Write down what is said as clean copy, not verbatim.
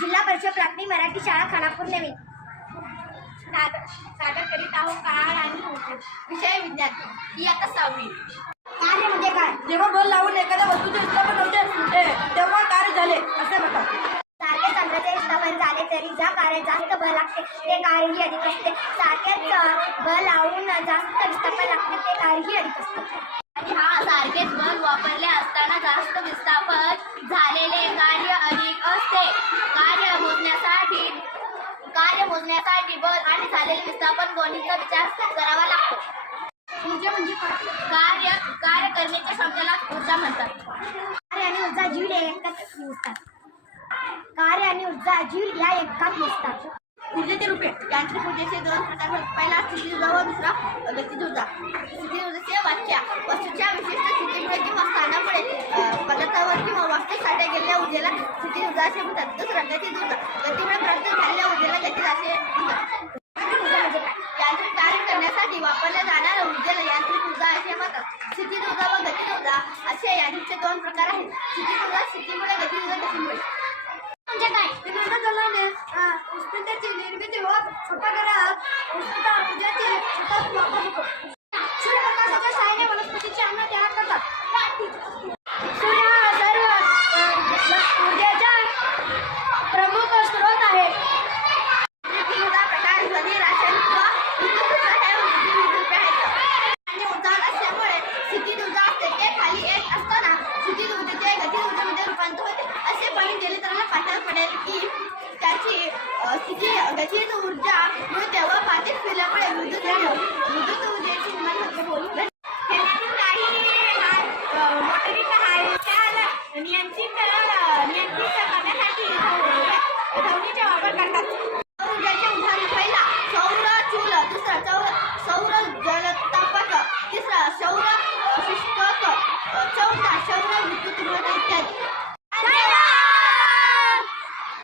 जिल्हा परिषद प्राथमिक मराठी शाळा खानापूर नवीन सादर करीत आहोत काळ आणि ऊर्जा. विषय विज्ञान. इयत्ता 6वी. कार्य म्हणजे काय? जेव्हा बल लावून एखाद्या वस्तूचे विस्थापन होते तेव्हा कार्य झाले असे म्हणतात. सारखे चंद्राचे विस्थापन झाले तरी ज्या कार्य जास्त बल लागते ते कार्यही अधिक असते. सारखेच बल लावून जास्त विस्थापन लागते ते कार्यही अधिक असते. आणि सारखेच बल वापरले असताना जास्त विस्थापन झालेले कार्य अधिक असते. कार्य मोजण्यासाठी बल आणि झालेले विस्थापन दोन्हीचा विचार करावा लागतो. ऊर्जा म्हणजे काय? कार्य करण्याच्या क्षमतेला ऊर्जा म्हणतात. कार्य आणि ऊर्जा जीव या एककात मोजतात. कार्य आणि ऊर्जा जीव या एककात मोजतात. ऊर्जेचे रूपे. यांत्रिक ऊर्जेचे 2 प्रकार. पहिला स्थिती ऊर्जा व दुसरा गतिज ऊर्जा. स्थिती ऊर्जेची व्याख्या. वस्तूच्या विशिष्ट स्थितीमुळे किंवा स्थानामुळे पदार्थावर किंवा वास्तविक साठ्या गेलेल्या ऊर्जेला स्थिती ऊर्जा असे म्हणतात. दुसरा गतिज ऊर्जा. गतीमुळे प्राप्त झालेल्या ऊर्जेला गतिज असे म्हणतात. यांत्रिक कार्य करण्यासाठी वापरल्या जाणाऱ्या ऊर्जेला यांत्रिक ऊर्जा असे म्हणतात. स्थितीज ऊर्जा व गतिज ऊर्जा असे यांत्रिकचे 2 प्रकार आहेत. स्थितीज ऊर्जा स्थितीमुळे, गतिज ऊर्जा गतीमुळे. म्हणजे काय? विज्ञान चालवणे उष्णतेची निर्मिती होत उपकरणात उष्णता ऊर्जेचे सतत वापर होतो. सूर्यप्रकाशाच्या सहाय्याने वनस्पतीचे अन्न तयार करतात. सूर्य हा सर्व ऊर्जेचा प्रमुख स्रोत आहे. यांत्रिक ऊर्जा प्रकार ध्वनी, रासायनिक व विद्युत ऊर्जा हे विविध रूपे आहेत. आणि उदाहरण असल्यामुळे स्थितीज ऊर्जा असते ते खाली येत असताना स्थितीज ऊर्जेचे गतिज ऊर्जेमध्ये रूपांतर होते. असे गणित केले तर पाठात पडेल की त्याची गतिज ऊर्जा